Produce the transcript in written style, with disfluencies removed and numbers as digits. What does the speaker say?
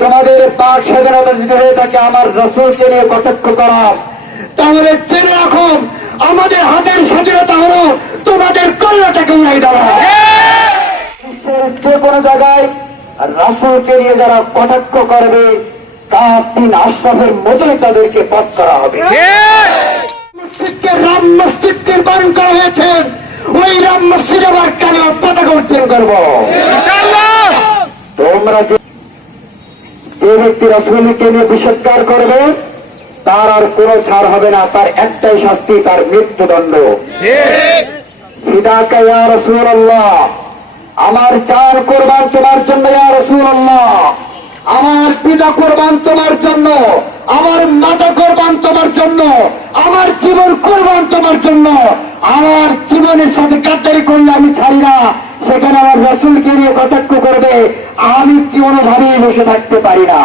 তোমাদের বাক স্বাধীনতা যদি হয়ে থাকে আমার রাসূলকে নিয়ে কটাক্ষ করা, তাহলে জেনে রাখো আমাদের হাতের স্বাধীনতা হলো তোমাদের কল্যাণটাকে উড়াই দেওয়া। বিশ্বের যে কোনো জায়গায় রাসূলকে নিয়ে যারা কটাক্ষ করবে কাফ বিন আশরাফের মতোই তাদেরকে বধ করা হবে। মসজিদকে রাম মসজিদ নির্মাণ করা হয়েছে, ওই রাম মসজিদ আবার কালো পতাকা উত্তোলন করবো ইনশাআল্লাহ। তোমরা যে ব্যক্তি রাসূলকে নিয়ে বিষোদ্গার করবে তার আর কোনো ছাড় হবে না, তার একটাই শাস্তি, তার মৃত্যুদণ্ড। ফিদাকা ইয়া রাসূলুল্লাহ, আমার জান কুরবান তোমার জন্য ইয়া রাসূলুল্লাহ, আমার পিতা কুরবান তোমার জন্য, আমার মাতা কুরবান তোমার জন্য, আমার জীবন কুরবান তোমার জন্য। আমার জীবনের সাথে গাদ্দারি করলে আমি ছাড়ি না, সেখানে আমার রাসূলকে নিয়ে কটাক্ষ করবে, আমি কোনোভাবেই বসে থাকতে পারি না।